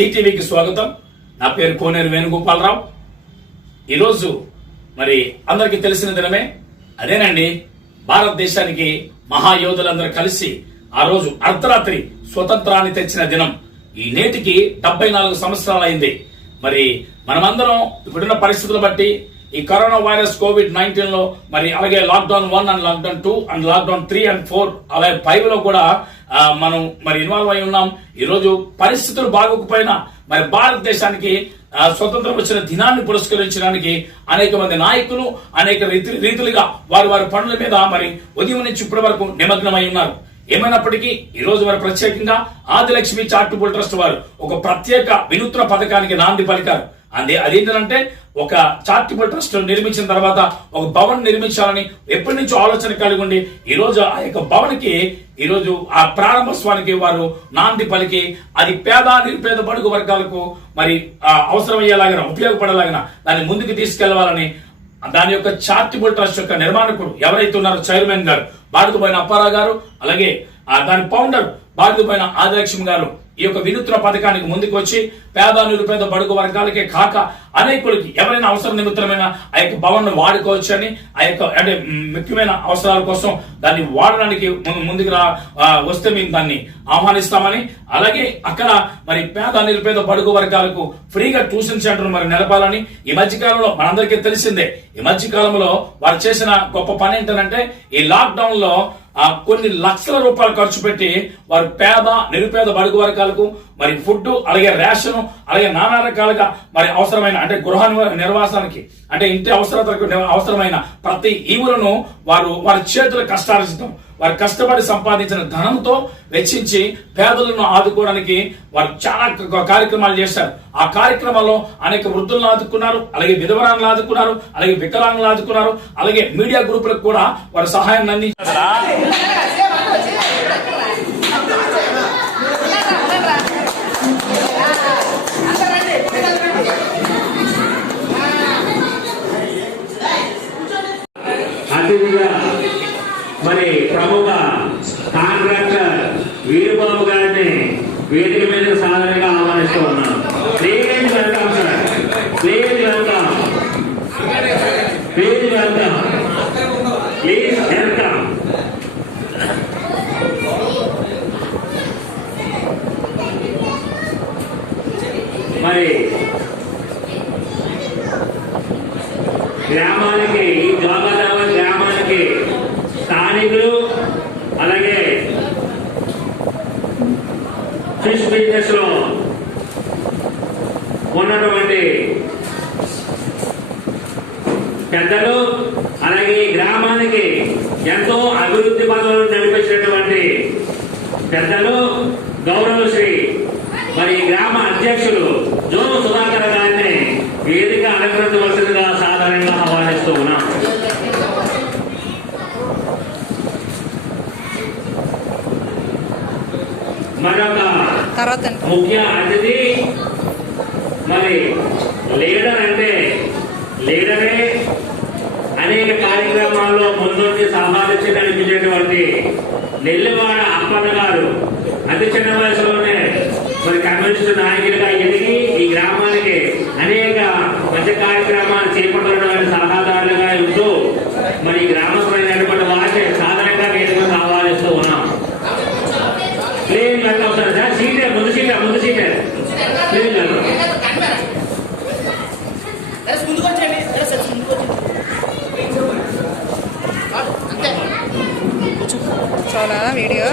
సిటీవీకి స్వాగతం. నా పేరు కోనేరు వేణుగోపాలరావు. ఈరోజు మరి అందరికీ తెలిసిన దినమే అదేనండి, భారతదేశానికి మహాయోధులందరూ కలిసి ఆ రోజు అర్ధరాత్రి స్వతంత్రాన్ని తెచ్చిన దినం. ఈ నేటికి 74 సంవత్సరాలు అయింది. మరి మనమందరం ఇప్పుడున్న పరిస్థితులు బట్టి ఈ కరోనా వైరస్ కోవిడ్-19 లో మరి అలాగే lockdown 1 and lockdown 2 and lockdown 3 and 4 అలాగే 5 లో కూడా మనం మరి ఇన్వాల్వ్ అయి ఉన్నాం. ఈ రోజు పరిస్థితులు బాగోకపోయినా మరి భారతదేశానికి స్వతంత్రం వచ్చిన దినాన్ని పురస్కరించడానికి అనేక మంది నాయకులు అనేక రీతులుగా వారి పనుల మీద మరి ఉదయం నుంచి ఇప్పటి వరకు నిమగ్నమై ఉన్నారు. ఏమైనప్పటికీ ఈ రోజు వారు ప్రత్యేకంగా ఆదిలక్ష్మి చారిటబుల్ ట్రస్ట్ వారు ఒక ప్రత్యేక వినూత్న పథకానికి నాంది పలికారు. అదేంటంటే ఒక చారిటబుల్ ట్రస్ట్ నిర్మించిన తర్వాత ఒక భవన్ నిర్మించాలని ఎప్పటి నుంచో ఆలోచన కలిగి ఉండి ఈ రోజు ఆ యొక్క భవన్ కి ఈ రోజు ఆ ప్రారంభోత్సవానికి వారు నాంది పలికి అది పేద నిరుపేద బడుగు వర్గాలకు మరి అవసరమయ్యేలాగా ఉపయోగపడేలాగా దాన్ని ముందుకు తీసుకెళ్లాలని దాని యొక్క చారిటబుల్ ట్రస్ట్ యొక్క నిర్మాణకుడు ఎవరైతే ఉన్నారో చైర్మన్ గారు భారతపోయిన అప్పారావు గారు, అలాగే దాని ఫౌండర్ భారతపోయిన ఆదిలక్ష్మి గారు ఈ యొక్క వినూత్న పథకానికి ముందుకు వచ్చి పేద నిరుపేద బడుగు వర్గాలకే కాక అనేకులకి ఎవరైనా అవసరం నిమిత్తమైన ఆ యొక్క భవన్ వాడుకోవచ్చు అని ఆ యొక్క అంటే ముఖ్యమైన అవసరాల కోసం దాన్ని వాడడానికి ముందుకు వస్తే మేము దాన్ని ఆహ్వానిస్తామని, అలాగే అక్కడ మరి పేద నిరుపేద బడుగు వర్గాలకు ఫ్రీగా ట్యూషన్ సెంటర్ మరి నిలపాలని ఈ మధ్యకాలంలో మనందరికీ తెలిసిందే. ఈ మధ్యకాలంలో వారు చేసిన గొప్ప పని ఏంటంటే ఈ లాక్డౌన్ లో కొన్ని లక్షల రూపాయలు ఖర్చు పెట్టి వారు పేద నిరుపేద బడుగు వర్గాలకు మరి ఫుడ్ అలాగే రేషన్ అలాగే నానా రకాలుగా మరి అవసరమైన అంటే గృహ నిర్వాసానికి అంటే ఇంటి అవసరతలకు అవసరమైన ప్రతి ఈవులను వారి చేతుల కష్టార్జితం వారు కష్టపడి సంపాదించిన ధనంతో వెచ్చించి పేదలను ఆదుకోవడానికి వారు చాలా కార్యక్రమాలు చేశారు. ఆ కార్యక్రమాల్లో అనేక వృద్ధులను ఆదుకున్నారు, అలాగే విధవరాలను ఆదుకున్నారు, అలాగే వికలాంగులను ఆదుకున్నారు, అలాగే మీడియా గ్రూపులకు కూడా వారు సహాయం అందించారు. మరి ప్రముఖ కాంట్రాక్టర్ వీరబాబు గారిని వేదిక మీద సాధారణంగా ఆహ్వానిస్తూ ఉన్నాను. Please welcome sir, please welcome, please welcome, please welcome. మరి గ్రామానికి ఈ జోగదావ గ్రామానికి స్థానికులు అలాగే ఫిష్ బిజినెస్ లో ఉన్నటువంటి పెద్దలు అలాగే గ్రామానికి ఎంతో అభివృద్ధి పనులు నడిపించినటువంటి పెద్దలు గౌరవశ్రీ మరి గ్రామ అధ్యక్షులు జో సుధాకర్ గారిని వేదిక అలంకరించవలసిందిగా సాధారణంగా ఆహ్వానిస్తూ ఉన్నాం. మరొక ముఖ్య అతిథి మరి లీడర్ అంటే లీడరే అనేక కార్యక్రమాల్లో ముందుండి సంపాదించి నడిపించేటువంటి నెల్లివాడ అప్పన్న గారు అతి చిన్న వయసులోనే మరి కమ్యూనిస్టు నాయకులుగా ఎదిగి ఈ గ్రామానికి అనేక మంచి కార్యక్రమాలు చేపట్టడానికి సలహాదారులుగా ఉంటూ మరి గ్రామస్తులైనటువంటి వారిని సాధారణంగా వేదిక ఆహ్వానిస్తూ ఉన్నాం. Please welcome sir. సీటే ముందు సీటే ప్లీజ్ వెల్కమ్. చాలా వీడియో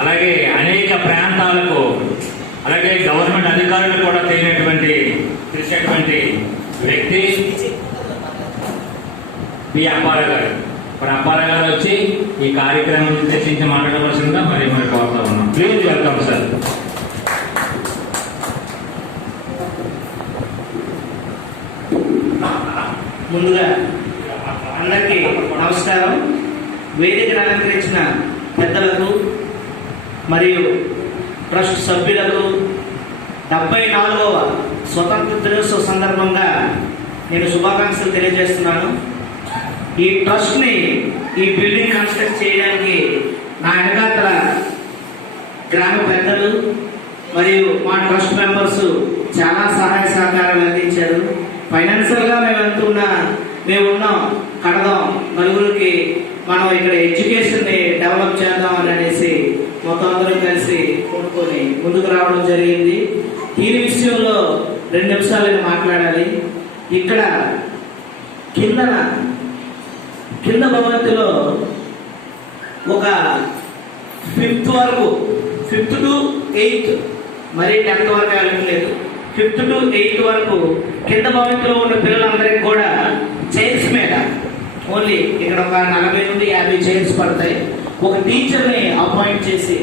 అలాగే అనేక ప్రాంతాలకు, అలాగే గవర్నమెంట్ అధికారులు కూడా తెలిసినటువంటి వ్యక్తి పి అప్పారావు గారు. ఇప్పుడు అప్పారావు గారు వచ్చి ఈ కార్యక్రమం ఉద్దేశించి మాట్లాడవలసిందిగా మరి కోరుతా ఉన్నాం. Please welcome sir. ముందుగా అందరికీ నమస్కారం. వేదికను అలంకరించిన పెద్దలకు మరియు ట్రస్ట్ సభ్యులకు 74వ స్వతంత్ర దినోత్సవ సందర్భంగా నేను శుభాకాంక్షలు తెలియజేస్తున్నాను. ఈ ట్రస్ట్ని, ఈ బిల్డింగ్ కన్స్ట్రక్ట్ చేయడానికి నా వెనకాతల గ్రామ పెద్దలు మరియు మా ట్రస్ట్ మెంబర్స్ చాలా సహాయ సహకారాలు అందించారు. ఫైనాన్షియల్గా మేము ఉన్నాం, కడదాం, నలుగురికి మనం ఇక్కడ ఎడ్యుకేషన్ని డెవలప్ చేద్దాం అని అనేసి మొత్తం అందరం కలిసి కొనుక్కొని ముందుకు రావడం జరిగింది. ఈ విషయంలో 2 నిమిషాలు నేను మాట్లాడాలి. ఇక్కడ కింద భవంతిలో ఒక 5th వరకు, 5th to 8th, మరీ 10th వరకు వెళ్ళట్లేదు, 5th to 8th వరకు కింద భవంతిలో ఉన్న పిల్లలందరికీ కూడా చైర్స్ మీద ఓన్లీ ఇక్కడ ఒక 40 నుండి 50 చైర్స్ పడతాయి. ఒక టీచర్ని అపాయింట్ చేసి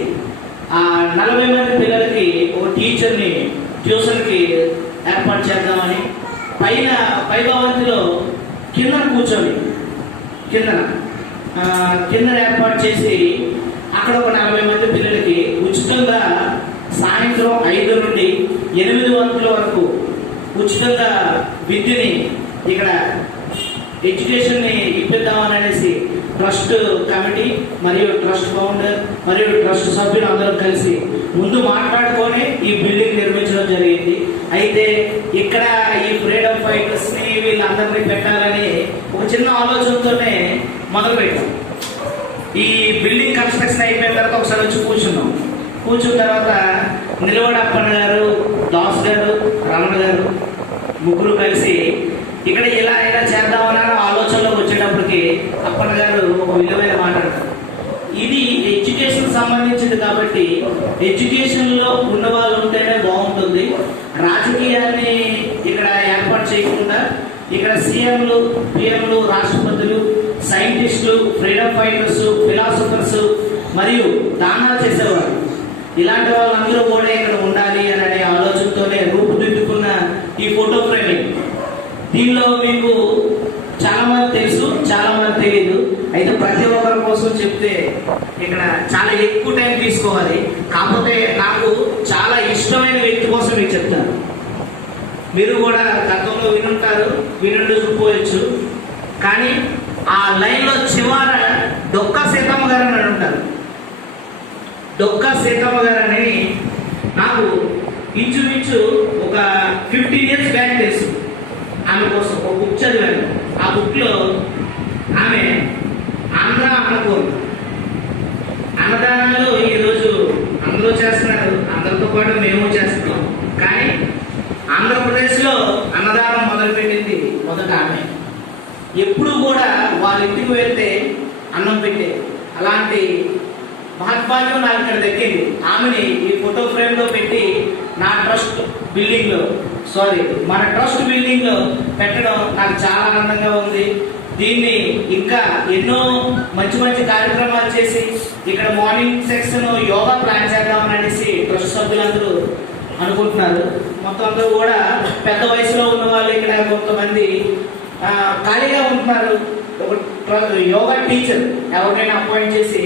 ఆ 40 మంది పిల్లలకి ఒక టీచర్ని ట్యూషన్కి ఏర్పాటు చేద్దామని పై భవంతిలో కింద ఏర్పాటు చేసి అక్కడ ఒక 40 మంది పిల్లలకి ఉచితంగా సాయంత్రం 5 నుండి 8 గంటల వరకు ఉచితంగా విద్యని, ఇక్కడ ఎడ్యుకేషన్ని ఇప్పిద్దామని అనేసి ట్రస్ట్ కమిటీ మరియు ట్రస్ట్ ఫౌండర్ మరియు ట్రస్ట్ సభ్యులు అందరూ కలిసి ముందు మాట్లాడుకొని ఈ బిల్డింగ్ నిర్మించడం జరిగింది. అయితే ఇక్కడ ఈ ఫ్రీడమ్ ఫైటర్స్ని వీళ్ళందరినీ పెట్టాలని ఒక చిన్న ఆలోచనతోనే మొదలు పెట్టాం. ఈ బిల్డింగ్ కన్స్ట్రక్షన్ అయిపోయిన తర్వాత ఒకసారి వచ్చి కూర్చున్న తర్వాత నిలవడప్పన్న గారు, దాస్ గారు, రమణ గారు ముగ్గురు కలిసి ఇక్కడ ఇలా చేద్దామని ఆలోచనలోకి వచ్చేటప్పటికి అప్పన్న గారు ఒక విలువైన మాట అంటారు. ఇది ఎడ్యుకేషన్ సంబంధించింది కాబట్టి ఎడ్యుకేషన్లో ఉన్న వాళ్ళు ఉంటేనే బాగుంటుంది. రాజకీయాన్ని ఇక్కడ ఏర్పాటు చేయకుండా ఇక్కడ సీఎంలు, పిఎంలు, రాష్ట్రపతులు, సైంటిస్టులు, ఫ్రీడమ్ ఫైటర్స్, ఫిలాసఫర్స్ మరియు దానాలు చేసేవారు, ఇలాంటి వాళ్ళందరూ కూడా ఇక్కడ ఉండాలి అనే ఆలోచనతోనే రూపుదిద్దుకున్న ఈ ఫోటో ఫ్రేమింగ్. దీనిలో మీకు చాలా మంది తెలుసు, చాలా మంది తెలియదు. అయితే ప్రతి ఒక్కరి కోసం చెప్తే ఇక్కడ చాలా ఎక్కువ టైం తీసుకోవాలి. కాకపోతే నాకు చాలా ఇష్టమైన వ్యక్తి కోసం మీకు చెప్తాను. మీరు కూడా గతంలో వినుండకపోవచ్చు, కానీ ఆ లైన్లో చివర డొక్కా సీతమ్మ గారు అని ఉంటారు. డొక్కా సీతమ్మ గారు అని నాకు ఇంచుమించు ఒక 15 years బ్యాక్ తెలుసు. ఆమె కోసం ఒక బుక్ చదివాను. ఆ బుక్లో ఆమె ఆంధ్ర అన్నదానాలు ఈరోజు అందరూ చేస్తున్నారు, అందరితో పాటు మేము చేస్తున్నాం. కానీ ఆంధ్రప్రదేశ్లో అన్నదానం మొదలుపెట్టింది మొదట ఆమె. ఎప్పుడు కూడా వాళ్ళ ఇంటికి వెళ్తే అన్నం పెట్టే అలాంటి మహత్వాన్ని నాకు ఇక్కడ దక్కింది. ఆమెని ఈ ఫోటో ఫ్రేమ్లో పెట్టి మన ట్రస్ట్ బిల్డింగ్ లో పెట్టడం నాకు చాలా ఆనందంగా ఉంది. దీన్ని ఇంకా ఎన్నో మంచి మంచి కార్యక్రమాలు చేసి ఇక్కడ మార్నింగ్ సెక్షన్ యోగా ప్లాన్ చేద్దామని అనేసి ట్రస్ట్ సభ్యులందరూ అనుకుంటున్నారు. మొత్తం అందరూ కూడా పెద్ద వయసులో ఉన్న వాళ్ళు ఇక్కడ కొంతమంది ఖాళీగా ఉంటున్నారు. ఒక యోగా టీచర్ ఎవరికైనా అపాయింట్ చేసి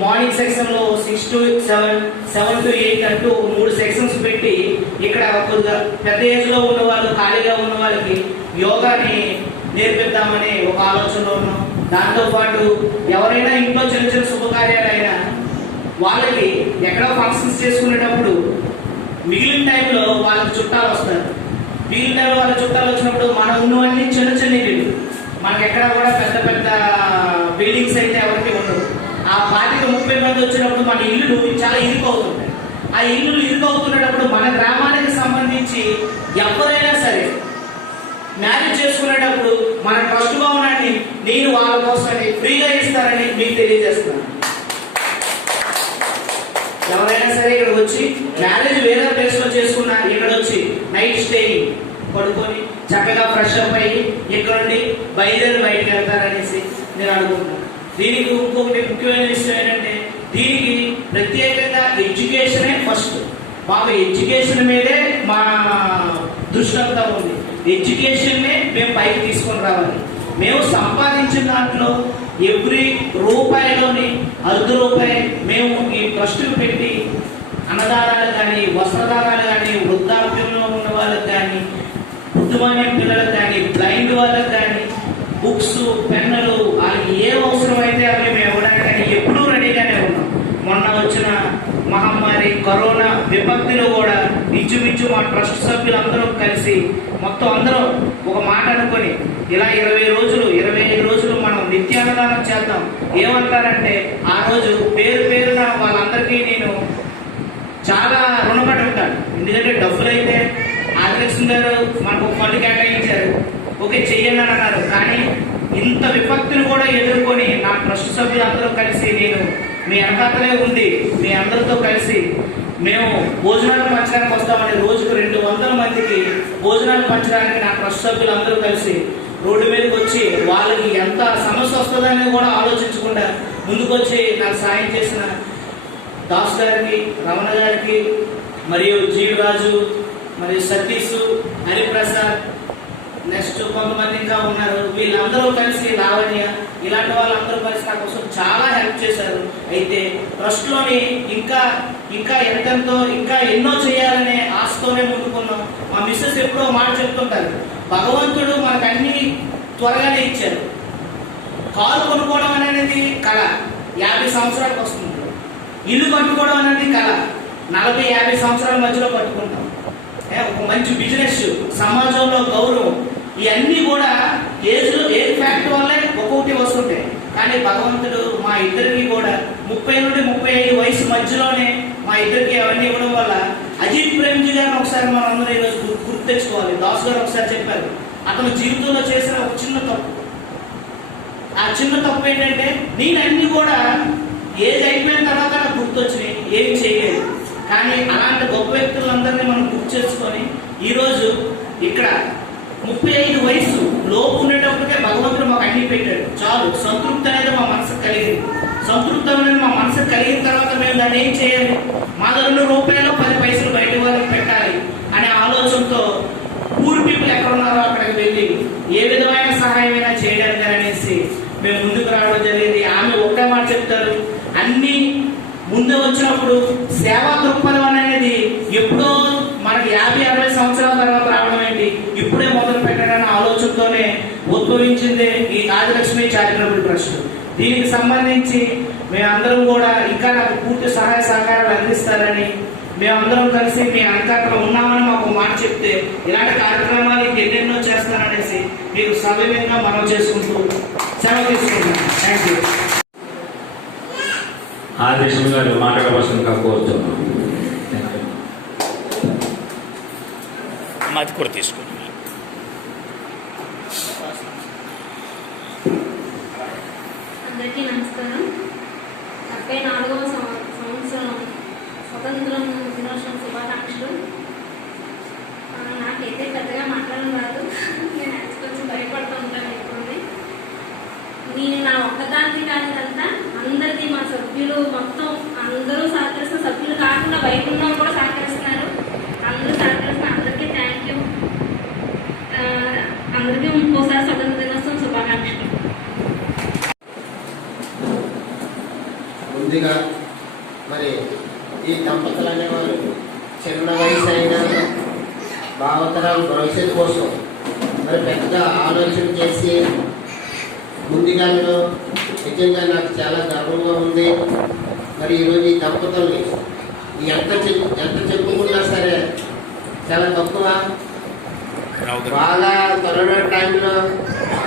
మార్నింగ్ సెక్షన్ లో 6 to 7, 7 to 8 అంటూ 3 సెక్షన్స్ పెట్టి ఇక్కడ కొద్దిగా పెద్ద ఏజ్ లో ఉన్న వాళ్ళు, ఖాళీగా ఉన్న వాళ్ళకి యోగాని నేర్పిద్దామని ఒక ఆలోచనలో ఉన్నాం. దాంతో పాటు ఎవరైనా ఇంట్లో చిన్న చిన్న శుభకార్యాలైనా వాళ్ళకి ఎక్కడో ఫంక్షన్స్ చేసుకునేటప్పుడు మిగిలిన టైంలో వాళ్ళకి చుట్టాలు వస్తారు. మిగిలిన టైంలో వాళ్ళ చుట్టాలు వచ్చినప్పుడు మనం ఉన్నవన్నీ చిన్న చిన్న ఇల్లు, మనకి ఎక్కడ కూడా పెద్ద పెద్ద బిల్డింగ్స్ అయితే ఎవరికి ఉండవు. ఆ 30 మంది వచ్చినప్పుడు మన ఇల్లు చాలా ఇరుకవుతుంటాయి. ఆ ఇల్లు ఇరుకవుతున్నప్పుడు మన గ్రామానికి సంబంధించి ఎవరైనా సరే మ్యారేజ్ చేసుకునేటప్పుడు మన ట్రస్ట్ భవనాన్ని నేను వాళ్ళ కోసమని ఫ్రీగా ఇస్తారని మీకు తెలియజేస్తున్నాను. ఎవరైనా సరే ఇక్కడ వచ్చి మ్యారేజ్ వేరే ప్లేస్ లో చేసుకున్నా ఇక్కడ వచ్చి నైట్ స్టేయింగ్ పడుకొని చక్కగా ఫ్రెష్ అప్ అయ్యి ఇక్కడ నుండి బయలుదేరి బయటకు వెళ్తారనేసి నేను అనుకుంటున్నాను. దీనికి ఇంకొకటి ముఖ్యమైన విషయం ఏంటంటే దీనికి ప్రత్యేకంగా ఎడ్యుకేషనే ఫస్ట్. మాకు ఎడ్యుకేషన్ మీదే మా దృష్టి అంతా ఉంది. ఎడ్యుకేషన్నే మేము పైకి తీసుకొని రావాలి. మేము సంపాదించిన దాంట్లో ఎవ్రీ రూపాయిలోని ₹1 మేము ఈ ట్రస్టులు పెట్టి అన్నదానాలు కానీ, వస్త్రదానాలు కానీ, వృద్ధాప్యంలో ఉన్న వాళ్ళకి కానీ, బుద్ధిమాన్యం పిల్లలకు కానీ, బ్లైండ్ వాళ్ళకి కానీ బుక్స్, పెన్నులు వాళ్ళకి ఏం అవసరం అయితే అవి మేము ఇవ్వడానికి కానీ ఎప్పుడూ రెడీగానే ఉన్నాం. మొన్న వచ్చిన మహమ్మారి కరోనా విపత్తిలో కూడా ఇంచుమించు మా ట్రస్ట్ సభ్యులందరూ కలిసి మొత్తం అందరూ ఒక మాట అనుకొని ఇలా 25 రోజులు మనం నిత్యాన్నదానం చేద్దాం. ఏమంటారంటే ఆ రోజు పేరున వాళ్ళందరికీ నేను చాలా రుణపడి ఉంటాను. ఎందుకంటే డబ్బులు అయితే ఆదిలక్ష్మి గారు మనకు ఫండ్ కేటాయించారు, ఓకే చెయ్యండి అని అన్నారు. కానీ ఇంత విపత్తును కూడా ఎదుర్కొని నా ట్రస్ట్ సభ్యులందరూ కలిసి నేను మీ వెనకాతలే ఉండి మీ అందరితో కలిసి మేము భోజనాలు పంచడానికి వస్తామని రోజుకు 200 మందికి భోజనాలు పంచడానికి నా ట్రస్ట్ సభ్యులందరూ కలిసి రోడ్డు మీదకి వచ్చి వాళ్ళకి ఎంత సమస్య వస్తుందని కూడా ఆలోచించకుండా ముందుకొచ్చి నాకు సాయం చేసిన దాస్ గారికి, రమణ గారికి, మరియు జీవరాజు, మరియు సతీష్, హరిప్రసాద్, నెక్స్ట్ కొంతమంది ఇంకా ఉన్నారు. వీళ్ళందరూ కలిసి లావణ్య ఇలాంటి వాళ్ళందరూ కలిసి నా కోసం చాలా హెల్ప్ చేశారు. అయితే ట్రస్ట్లోని ఇంకా ఎంతెంతో ఇంకా ఎన్నో చేయాలనే ఆశతోనే ముందుకున్నాం. మా మిస్సెస్ ఎప్పుడో మాట చెప్తుంటారు, భగవంతుడు మనకు అన్ని త్వరగానే ఇచ్చారు. కారు కొనుక్కోవడం అనేది కళ, 50 సంవత్సరాలకు వస్తుంది. ఇల్లు కట్టుకోవడం అనేది కళ, 40-50 సంవత్సరాల మధ్యలో కట్టుకుంటాం. ఒక మంచి బిజినెస్, సమాజంలో గౌరవం, ఇవన్నీ కూడా ఏజ్ ఫ్యాక్ట్ వల్లే ఒక్కొక్కటి వస్తుంటాయి. కానీ భగవంతుడు మా ఇద్దరికి కూడా 30 నుండి 35 వయసు మధ్యలోనే మా ఇద్దరికి అవన్నీ ఇవ్వడం వల్ల అజిత్ ప్రేమ్జీ గారిని ఒకసారి మనం అందరూ ఈరోజు గుర్తు తెచ్చుకోవాలి. దాస్ గారు ఒకసారి చెప్పారు, అతను జీవితంలో చేసిన ఒక చిన్న తప్పు. ఆ చిన్న తప్పు ఏంటంటే నేను అన్ని కూడా ఏజ్ అయిపోయిన తర్వాత నాకు గుర్తొచ్చినాయి, ఏం చేయలేదు. కానీ అలాంటి గొప్ప వ్యక్తులందరినీ మనం గుర్తు చేసుకొని ఈరోజు ఇక్కడ 35 వయసు లోపు ఉండేటప్పటికే భగవంతుడు మాకు అన్ని పెట్టాడు. చాలు, సంతృప్తి అనేది మా మనసుకు కలిగింది. సంతృప్తి అనేది మా మనసుకు కలిగిన తర్వాత మేము దాన్ని ఏం చేయాలి, మా దగ్గర రూపాయలు 10 పైసలు బయట వాళ్ళకి పెట్టాలి అనే ఆలోచనతో పూర్ పీపుల్ ఎక్కడ ఉన్నారో అక్కడికి వెళ్ళి ఏ విధమైన సహాయమైనా చేయడానికి అనేసి మేము ముందుకు రావడం జరిగింది. ఆమె ఒకటే మాట చెప్తారు, అన్ని ముందే వచ్చినప్పుడు సేవా దృక్పథం అనేది ఎప్పుడో మనకి 50-60 సంవత్సరాల తర్వాత రావడం ఏంటి, ఇప్పుడే మొదలు పెట్టాలన్న ఆలోచనతోనే ఉద్భవించింది ఈ ఆదిలక్ష్మి చారిటబుల్ ట్రస్ట్. దీనికి సంబంధించి మేమందరం కూడా ఇంకా నాకు పూర్తి సహాయ సహకారాలు అందిస్తారని, మేమందరం కలిసి మీ వెనకాతలో ఉన్నామని మాకు మాట చెప్తే ఇలాంటి కార్యక్రమాలు ఎన్నెన్నో చేస్తాననేసి మీకు సవ్యంగా మనం చేసుకుంటూ సెలవు తీసుకుంటున్నాం. Thank you. ఆదిలక్ష్మి గారు మాట్లాడవలసిందిగా కోరుతున్నాం. మాది కూడా తీసుకుంటున్నాం. అందరికీ నమస్కారం. 74వ సంవత్సరం స్వతంత్రం దినోత్సవం శుభాకాంక్షలు. నాకైతే పెద్దగా మాట్లాడడం రాదు, నేను కొంచెం భయపడుతూ ఉంటాను ఎక్కువని. నేను నా ఒక్కదానికి కాదంతా అందరికీ, మా సభ్యులు మొత్తం అందరూ సహకరిస్తున్న, సభ్యులు కాకుండా బయట ఉన్న కూడా సహకరిస్తున్నారు. అందరూ సహకరిస్తున్న అందరికీ థ్యాంక్ యూ. అందరికీ ఇంకోసారి స్వతంత్ర దినోత్సవం శుభాకాంక్షలు. ముందుగా మరి ఈ దంపతులు అనేవారు చిన్న వయసు అయినా భావతరాల భవిష్యత్తు కోసం మరి పెద్ద ఆలోచన చేసి ముందుగా నిజంగా నాకు చాలా గర్వంగా ఉంది. మరి ఈరోజు ఈ దంపతుల్ని ఎంత చెప్పుకున్నా సరే చాలా తక్కువ. బాగా కరోనా టైంలో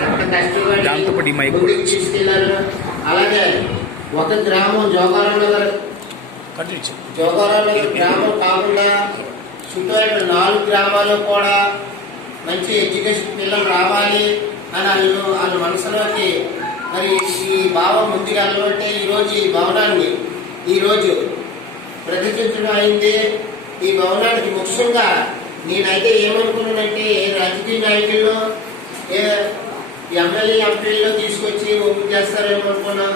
ఎంత కష్టపడి ముందుకు తీసుకెళ్లారు. అలాగే ఒక గ్రామం జోగారావు గ్రామం కాకుండా చుట్టూ 4 గ్రామాల్లో కూడా మంచి ఎడ్యుకేషన్ పిల్లలు రావాలి అని వాళ్ళ మనసులోకి మరి ఈ భావం ముందుగా అలవాటే ఈరోజు ఈ భవనాన్ని ఈరోజు ప్రతిష్ఠించడం అయింది. ఈ భవనానికి ముఖ్యంగా నేనైతే ఏమనుకున్నానంటే ఏ రాజకీయ నాయకుల్లో ఏ ఎమ్మెల్యే ఎంపీల్లో తీసుకొచ్చి ఓపెన్ చేస్తారేమో అనుకున్నా.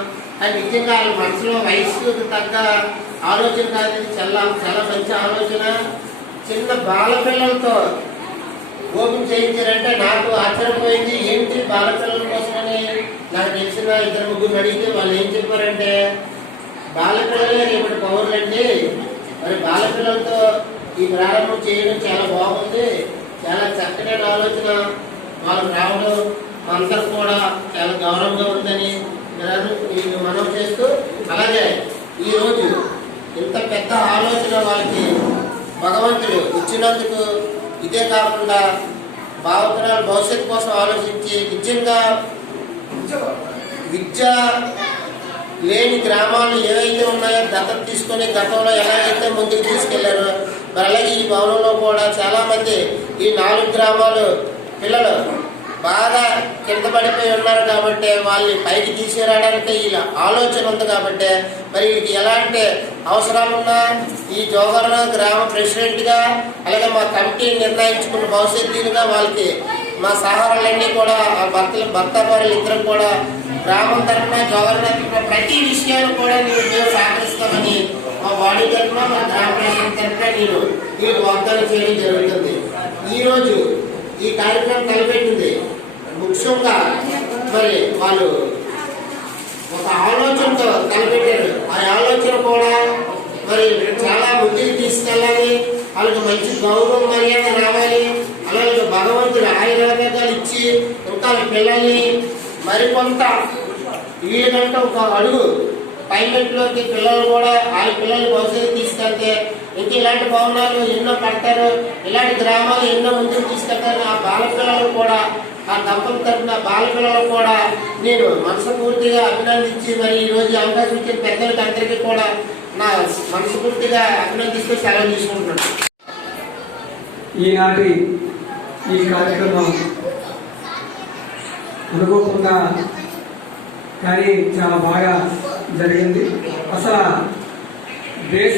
అది నిజంగా వాళ్ళ మనసులో వయసుకు తగ్గ ఆలోచన కాదు, చాలా చాలా మంచి ఆలోచన. చిన్న బాలపిల్లలతో ఓపెన్ చేయించారంటే నాకు ఆశ్చర్యపోయింది. ఏంటి బాలపిల్లల కోసమని నాకు తెలిసిన 2-3 అడిగితే వాళ్ళు ఏం చెప్పారంటే బాలపిల్లలే రేపటి పౌరులండి, మరి బాలపిల్లలతో ఈ ప్రారంభం చేయడం చాలా బాగుంది, చాలా చక్కటి ఆలోచన వాళ్ళకి రావడం అందరూ కూడా చాలా గౌరవంగా ఉందని మనం చేస్తూ, అలాగే ఈరోజు ఇంత పెద్ద ఆలోచన వాళ్ళకి భగవంతుడు ఇచ్చినందుకు ఇదే కాకుండా భావతరాల భవిష్యత్తు కోసం ఆలోచించి నిజంగా విద్య లేని గ్రామాలు ఏవైతే ఉన్నాయో దత్తత తీసుకొని గతంలో ఎలాగైతే ముందుకు తీసుకెళ్లారో మరి అలాగే ఈ భవనంలో కూడా చాలా మంది ఈ 4 గ్రామాలు పిల్లలు బాగా కింద పడిపోయి ఉన్నారు కాబట్టి వాళ్ళని పైకి తీసుకురావడానికి ఇలా ఆలోచన ఉంది కాబట్టి మరి వీళ్ళకి ఎలాంటి అవసరాలున్నా ఈ జోగర్ణ గ్రామ ప్రెసిడెంట్గా అలాగే మా కమిటీ నిర్ణయించుకున్న భవిష్యత్తుగా వాళ్ళకి మా సహారాలన్నీ కూడా భర్త భార్యలు ఇద్దరం కూడా గ్రామం తరఫున జోగర్ణ ప్రతి విషయాలు కూడా మేము సహకరిస్తామని మా బాడీ తరఫున మా గ్రామ ప్రెసిడెంట్ తరఫున నేను వీళ్ళకి వాగ్దానం చేయడం జరుగుతుంది. ఈరోజు ఈ కార్యక్రమం తలపెట్టింది ముఖ్యంగా మరి వాళ్ళు ఒక ఆలోచనతో తలపెట్టారు. ఆ ఆలోచన కూడా మరి చాలా ముందుకు తీసుకెళ్ళాలి, వాళ్ళకి మంచి గౌరవం మర్యాద రావాలి, అలాగే భగవంతుడు ఆయుర్వేదాలు ఇచ్చి ఇంకా పిల్లల్ని మరికొంత వీళ్ళకంటే ఒక అడుగు పైలట్లోకి పిల్లలు కూడా వాళ్ళ పిల్లల్ని భవిష్యత్తు తీసుకెళ్తే ఇంకా ఇలాంటి భవనాలు ఎన్నో పడతారు, ఇలాంటి గ్రామాలు ఎన్నో ముందుకు తీసుకెళ్తారు. ఆ బాలపిల్లలు కూడా ఆ దంపతుల తరఫున బాలపిల్లలు కూడా నేను మనస్ఫూర్తిగా అభినందించి మరి ఈ రోజు అవకాశం ఇచ్చిన పెద్దలకి అందరికీ కూడా నా మనస్ఫూర్తిగా అభినందిస్తూ సెలవు తీసుకుంటున్నాను. ఈనాటి ఈ కార్యక్రమం అనుకోకుండా కానీ చాలా బాగా జరిగింది. అసలు దేశ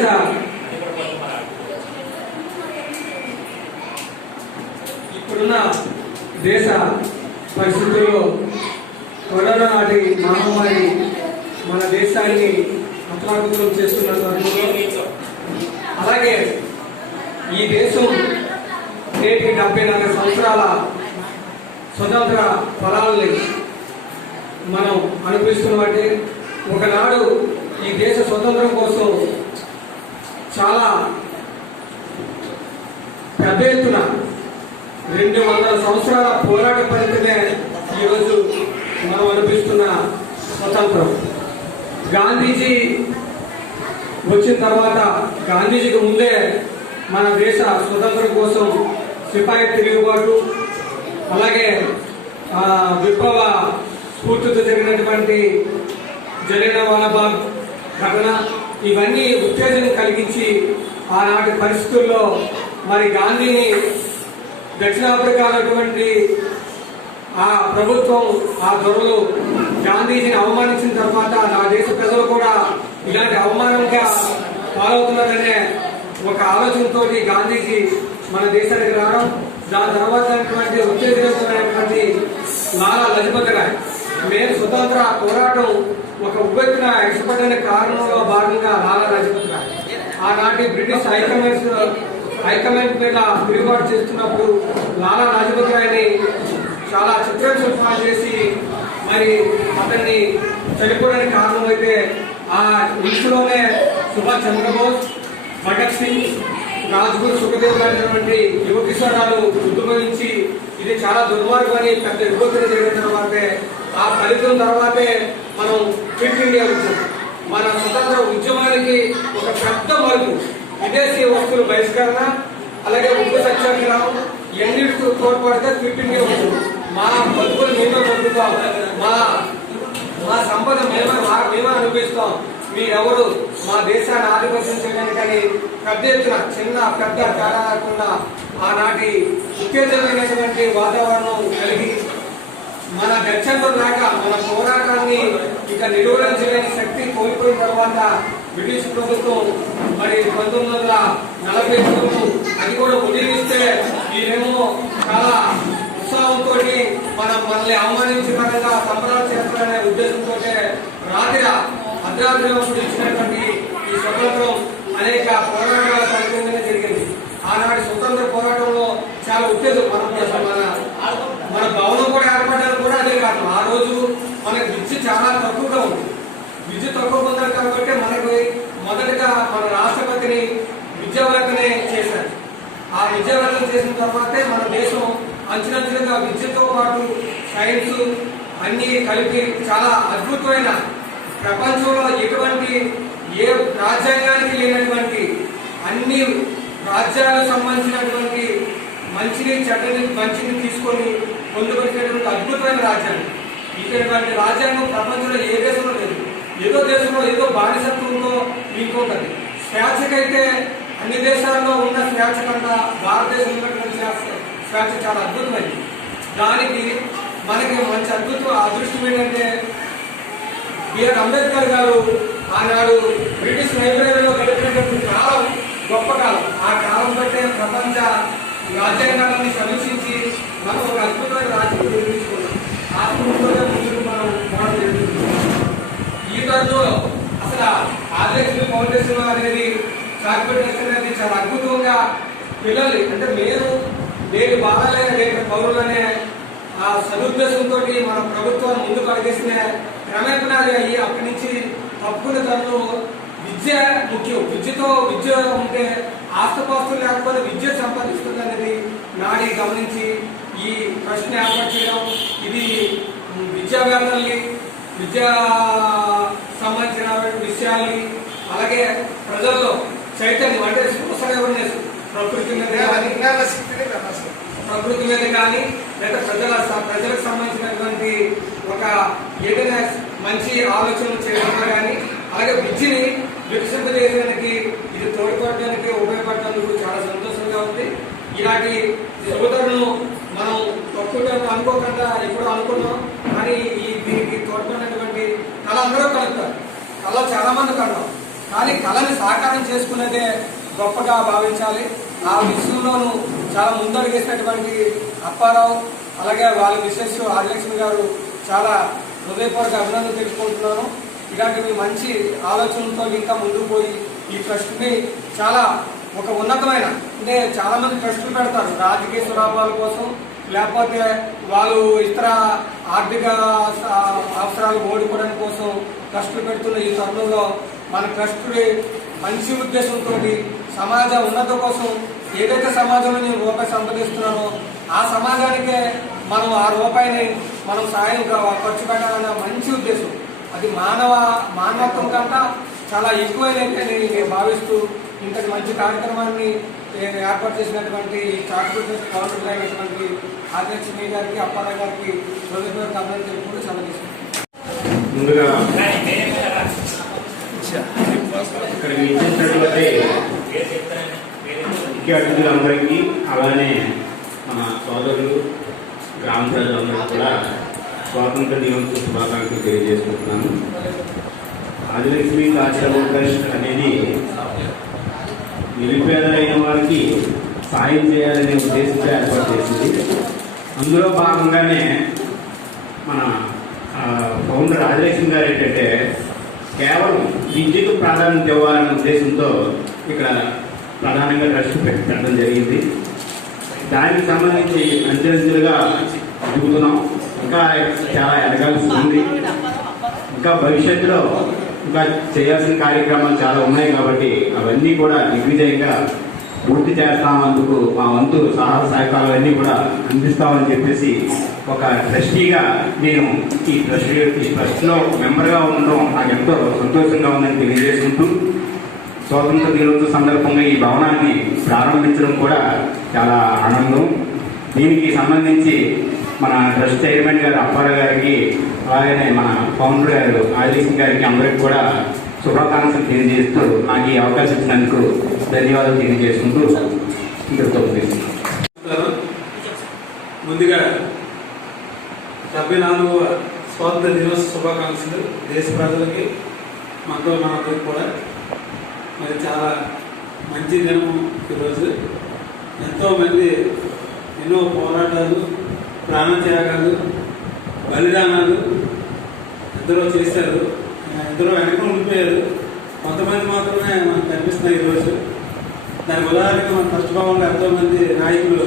ఇప్పుడున్న దేశ పరిస్థితుల్లో కరోనా నాటి మహమ్మారి మన దేశాన్ని అతలాకుతలం చేస్తున్న తరుణంలో అలాగే ఈ దేశం నేటికి 74 సంవత్సరాల స్వతంత్ర ఫలాల్ని మనం అనుభవిస్తున్నట్టే ఒకనాడు ఈ దేశ స్వతంత్రం కోసం చాలా పెద్ద ఎత్తున 200 సంవత్సరాల పోరాట ఫలితమే ఈరోజు మనం అనిపిస్తున్న స్వతంత్రం. గాంధీజీ వచ్చిన తర్వాత గాంధీజీకి ముందే మన దేశ స్వతంత్రం కోసం సిపాయి తిరుగుబాటు అలాగే విప్లవ స్ఫూర్తితో జరిగినటువంటి జలియన్వాలా బాగ్ ఘటన ఇవన్నీ ఉత్తేజం కలిగించి ఆనాటి పరిస్థితుల్లో మరి గాంధీని దక్షిణాఫ్రికాలో ఆ ప్రభుత్వం ఆ దొరలు గాంధీజీని అవమానించిన తర్వాత నా దేశ ప్రజలు కూడా ఇలాంటి అవమానంగా పాలవుతున్నారనే ఒక ఆలోచనతో గాంధీజీ మన దేశానికి రావడం, దాని తర్వాత ఉత్తేజమైనటువంటి లాలా లజపత్ రాయ్ మేము స్వతంత్ర పోరాటం ఒక ఉవ్వెత్తున ఇష్టపడడానికి కారణంలో భాగంగా లాలా లజపత్ రాయ్ ఆనాటి బ్రిటిష్ హైకమాండ్ మీద తిరుగుబాటు చేస్తున్నప్పుడు లాలా లజపత్ రాయ్ని చాలా చిత్రహింసలు చేసి మరి అతన్ని చనిపోవడానికి కారణమైతే ఆ ఇంట్లోనే సుభాష్ చంద్రబోస్, భగత్ సింగ్, రాజ్గురు సుఖదేవ్ లాంటి యువ కిషోరాలు ఉద్యమించి ఇది చాలా దుర్మార్గం అని పెద్ద విభూతిని జరిగిన తర్వాతే ఆ ఫలితం తర్వాతే మనం క్విట్ ఇండియా ఉద్యమం మన స్వతంత్ర ఉద్యమానికి ఒక పెద్ద మలుపు విదేశీ వస్తువుల బహిష్కరణ అలాగే ఉప్పు సత్యాగ్రహం ఎన్నిటితో తోడ్పడితే క్విట్ ఇండియా ఉద్యమం మా బతుకులు మేమే బతుకుతాం, మా సంపద మేమే అనిపిస్తాం, మీరెవరు మా దేశాన్ని ఆధిపత్యం చేయడానికి కానీ పెద్ద ఎత్తున చిన్న పెద్ద తేడా లేకుండా ఆనాటి ఉత్తేజమైనటువంటి వాతావరణం కలిగి మన గచ్చంలో లేక మన పోరాటాన్ని ఇక నిర్వహించలేని శక్తి కోల్పోయిన తర్వాత బ్రిటిష్ ప్రభుత్వం మరి 1940 అది కూడా ఉదయిస్తే ఈయనేమో చాలా ఉత్సాహంతో మనల్ని అవమానించకుండా సంబరాలు చేస్తారనే ఉద్దేశంతో అర్ధరాత్రి ఇచ్చినటువంటి ఈ స్వతంత్రం అనేక పోరాటాల ఫలితంగానే జరిగింది. ఆనాటి స్వతంత్ర పోరాటంలో చాలా ఉత్తేజం మన భవనం కూడా ఏర్పడడానికి కూడా అదే కారణం. ఆ రోజు మనకి విద్య చాలా తక్కువగా ఉంది. విద్య తక్కువగా ఉంది కాబట్టి మనకి మొదటగా మన రాష్ట్రపతిని విద్యావేత్తనే చేశారు. ఆ విద్యావేత్తలు చేసిన తర్వాతే మన దేశం అంచెలంచెలుగా విద్యతో పాటు సైన్స్ అన్ని కలిపి చాలా అద్భుతమైన ప్రపంచంలో ఎటువంటి ఏ రాజ్యాంగానికి లేనటువంటి అన్ని రాజ్యాలకు సంబంధించినటువంటి మంచిని తీసుకొని పొందుపరిచినటువంటి అద్భుతమైన రాజ్యాంగం. ఇటువంటి రాజ్యాంగం ప్రపంచంలో ఏ దేశంలో లేదు. ఏదో దేశంలో ఏదో బానిసత్వంలో ఇంకొకటి స్వేచ్ఛకైతే అన్ని దేశాల్లో ఉన్న స్వేచ్ఛ కన్నా భారతదేశంలో ఉన్నటువంటి స్వేచ్ఛ చాలా అద్భుతమైంది. దానికి మనకి మంచి అదృష్టం ఏంటంటే బిఆర్ అంబేద్కర్ గారు ఆనాడు బ్రిటిష్ లైబ్రరీలో గడిపినటువంటి కాలం గొప్ప కాలం. ఆ కాలం బట్టే ప్రపంచ రాజ్యాంగాన్ని సమీక్షించి మనం ఒక అద్భుతమైన రాజ్యం నిర్మించుకున్నాం. ఆ స్కూల్లోనే ముందుకు మనం పోవడం జరుగుతుంది. ఈ తరుణంలో అసలు ఆదిలక్ష్మి ఫౌండేషన్ అనేది అనేది చాలా అద్భుతంగా పిల్లలు అంటే నేను బాగాలే పౌరులనే ఆ సదుద్దేశంతో మన ప్రభుత్వం ముందుకు అడిగేసిన క్రమేపణాలు అయ్యి అక్కడి నుంచి తప్పుకున్న తను విద్య ముఖ్యం. విద్య ఉంటే ఆస్తుపాస్తులు లేకపోతే విద్య సంపాదిస్తుంది అనేది నాడి గమనించి ఈ ప్రశ్న ఏర్పాటు చేయడం, ఇది విద్యావేత్తల్ని విద్యా సంబంధించిన విషయాల్ని అలాగే ప్రజల్లో చైతన్యం అంటే సోషల్ అవేర్నెస్ ప్రకృతి మీద కానీ లేదా ప్రజలకు సంబంధించినటువంటి ఒక ఏదైనా మంచి ఆలోచనలు చేయడంలో కానీ అలాగే విద్యని వికసింపజేయడానికి ఇది తోడ్పడడానికి ఉపయోగపడడానికి చాలా సంతోషంగా ఉంది. ఇలాంటి యువతను మనం తక్కువ అనుకోకుండా ఎప్పుడో అనుకున్నాం, కానీ దీనికి తోడ్పడినటువంటి కళ అందరూ కలుగుతారు. కళ చాలా మంది కన్నాం, కానీ కళని సాకారం చేసుకునేదే గొప్పగా భావించాలి. ఆ విషయంలోనూ చాలా ముందడుగేసినటువంటి అప్పారావు అలాగే వాళ్ళ మిస్సెస్ ఆదిలక్ష్మి గారు చాలా హృదయపూర్వక అభినందనలు తెలుసుకుంటున్నాను. ఇలాంటివి మంచి ఆలోచనలతో ఇంకా ముందుకు పోయి ఈ ట్రస్ట్ని చాలా ఒక ఉన్నతమైన అంటే చాలా మంది ట్రస్టులు పెడతారు రాజకీయ స్వలాభాల కోసం, లేకపోతే వాళ్ళు ఇతర ఆర్థిక అవసరాలు ఓడిపోవడం కోసం ట్రస్టులు పెడుతున్న ఈ తరుణంలో మన ట్రస్ట్ మంచి ఉద్దేశంతో సమాజ ఉన్నత కోసం ఏదైతే సమాజంలో నేను రూపాయి సంపాదిస్తున్నానో ఆ సమాజానికే మనం ఆ రూపాయిని మనం సాయం ఖర్చు పెట్టాలన్న మంచి ఉద్దేశం. అది మానవత్వం కంటే చాలా ఎక్కువైనట్టే నేను భావిస్తూ ఇంతటి మంచి కార్యక్రమాన్ని ఏర్పాటు చేసినటువంటి చార్టర్డ్ ఫౌండర్ అయినటువంటి ఆదిలక్ష్మి గారికి అప్పారావు గారికి హృదయపూర్వక అభినందనలు తెలుపుకుంటూ సెలవు ముందుగా ఇక్కడ ఇచ్చినటువంటి ముఖ్య అతిథులందరికీ అలానే మన సోదరులు గ్రామ ప్రజలందరికీ కూడా స్వాతంత్ర దినోత్సవ శుభాకాంక్షలు తెలియజేసుకుంటున్నాను. ఆదిలక్ష్మి చారిటబుల్ ట్రస్ట్ అనేది నిరుపేదలైన వారికి సాయం చేయాలనే ఉద్దేశంతో ఏర్పాటు చేసింది. అందులో భాగంగానే మన ఫౌండర్ ఆదిలక్ష్మి గారు ఏంటంటే కేవలం విద్యకు ప్రాధాన్యత ఇవ్వాలనే ఉద్దేశంతో ఇక్కడ ప్రధానంగా ట్రస్ట్ పెట్టడం జరిగింది. దానికి సంబంధించి అంచెలంచెలుగా ఎదుగుతున్నాం. ఇంకా చాలా ఎదగాల్సి ఉంది. ఇంకా భవిష్యత్తులో ఇంకా చేయాల్సిన కార్యక్రమాలు చాలా ఉన్నాయి కాబట్టి అవన్నీ కూడా దిగ్విజయంగా పూర్తి చేస్తామందుకు మా వంతు సహాయ సహకారాలన్నీ కూడా అందిస్తామని చెప్పేసి ఒక ట్రస్టీగా నేను ఈ ట్రస్ట్లో మెంబర్గా ఉండడం నాకు ఎంతో సంతోషంగా ఉందని తెలియజేసుకుంటూ స్వాతంత్ర దినోత్సవ సందర్భంగా ఈ భవనాన్ని ప్రారంభించడం కూడా చాలా ఆనందం. దీనికి సంబంధించి మన ట్రస్ట్ చైర్మన్ గారు అప్పారావు గారికి అలాగే మన ఫౌండర్ గారు ఆదిలక్ష్మి గారికి అందరికి కూడా శుభాకాంక్షలు తెలియజేస్తూ నాకు ఈ అవకాశం ఇచ్చినందుకు ధన్యవాదాలు తెలియజేసుకుంటూ ఇంతటితో ముందుగా 74వ స్వాతంత్ర దినోత్సవ శుభాకాంక్షలు దేశ ప్రజలకి మనతో కూడా. మరి చాలా మంచి దినం ఈరోజు. ఎంతోమంది ఎన్నో పోరాటాలు, ప్రాణత్యాగాలు, బలిదానాలు ఎందరో చేశారు. ఎందరో వెనక ఉండిపోయారు. కొంతమంది మాత్రమే మనకు కనిపిస్తున్నాయి ఈరోజు. దానికి ఉదాహరణగా మన ట్రస్ట్ భవన్లో ఎంతోమంది నాయకులు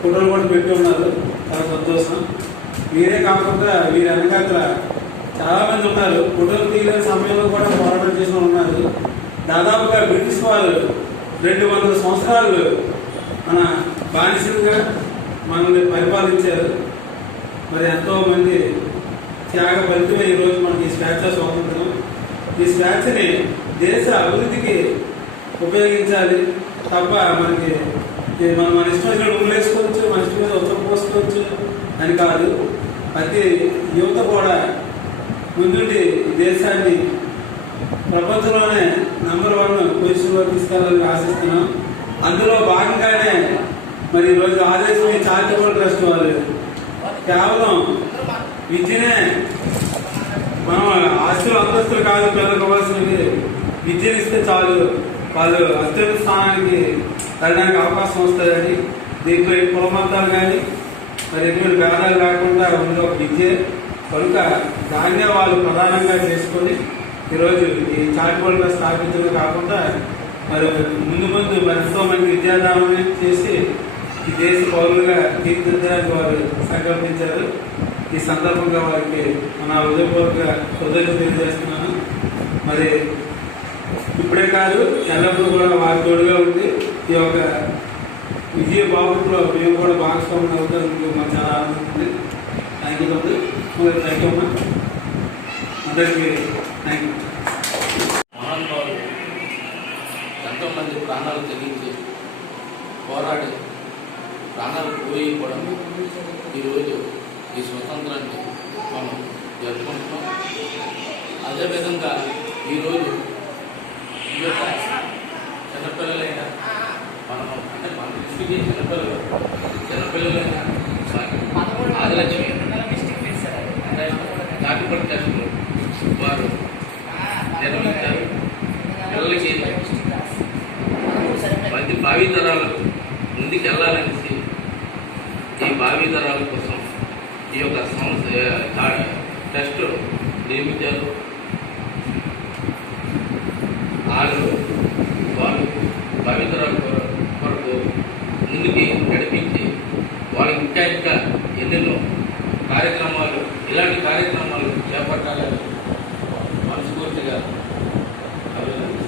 ఫోటోలు కూడా పెట్టి ఉన్నారు. చాలా సంతోషం. వీరే కాకుండా వీరి వెనకాల చాలా మంది ఉన్నారు. ఫోటోలు తీయలేని సమయంలో కూడా పోరాటం చేసిన ఉన్నారు. దాదాపుగా బ్రిటిష్ వాళ్ళు 200 సంవత్సరాలు మన బానిసలుగా మనల్ని పరిపాలించారు. మరి ఎంతో మంది త్యాగ ఫలితమే ఈరోజు మనకి ఈ స్వేచ్ఛ స్వాతంత్రం. ఈ స్వేచ్ఛని దేశ అభివృద్ధికి ఉపయోగించాలి తప్ప మనకి మన ఇష్టం మీద ఉమ్మేసుకోవచ్చు, మన ఇష్టం మీద ఉత్తరం పోసుకోవచ్చు అని కాదు. ప్రతి యువత కూడా ముందుండి ఈ దేశాన్ని ప్రపంచంలోనే నంబర్ 1 పొజిషన్లో తీసుకెళ్ళాలని ఆశిస్తున్నాం. అందులో భాగంగానే మరి ఈరోజు ఆదేశం చారిటబుల్ ట్రస్ట్ వాళ్ళు కేవలం విద్యనే, మనం ఆస్తులు అంతస్తులు కాదు పిల్లలకు ఇవ్వాల్సినవి, విద్యను ఇస్తే చాలు వాళ్ళు అత్యున్నత స్థానానికి వెళ్ళడానికి అవకాశం వస్తుందని దీంట్లో ఈ కులమంతాలు కానీ మరి ఎటువంటి భేదాలు లేకుండా ఉన్న ఒక విద్య కనుక దాన్నే వాళ్ళు ప్రధానంగా చేసుకొని ఈరోజు ఈ చారిటబుల్ ట్రస్ట్ స్థాపించడమే కాకుండా మరి ముందు మరి ఎంతో మంది విద్యాదానం చేసి ఈ దేశ పౌరులుగా తీర్చిదిద్దడానికి వారు సంకల్పించారు. ఈ సందర్భంగా వారికి మన హృదయపూర్వక కృతజ్ఞతలు తెలియజేస్తున్నాను. మరి ఇప్పుడే కాదు ఎల్లప్పుడూ కూడా వారి తోడుగా ఉండి ఈ యొక్క విజయ బాబులో మేము కూడా భాగస్వామ్యం అవుతానికి మాకు చాలా ఆనందం ఉంది. థ్యాంక్ యూ తమ్ముడు. థ్యాంక్ యూ అమ్మా. అందరికీ థ్యాంక్ యూ. మహానుభావులు ఎంతోమంది ప్రాణాలు తెగించి పోరాడి ప్రాణాలు పోయి కూడా ఈరోజు ఈ స్వతంత్రాన్ని మనం జరుపుకుంటున్నాం. అదేవిధంగా ఈరోజు ఈ యొక్క చిన్నపిల్లలైనా మనం అంటే మన దృష్టికి చిన్నపిల్లలైనా ఆదిలక్ష్మి అంటే నాటుపడి టెస్టులు వారు నిర్వహించారు. పిల్లలకి మంచి భావితరాలు ముందుకు వెళ్ళాలనేసి ఈ భావితరాల కోసం ఈ యొక్క టెస్ట్ నిర్మించారు. వాళ్ళు భావితరాలు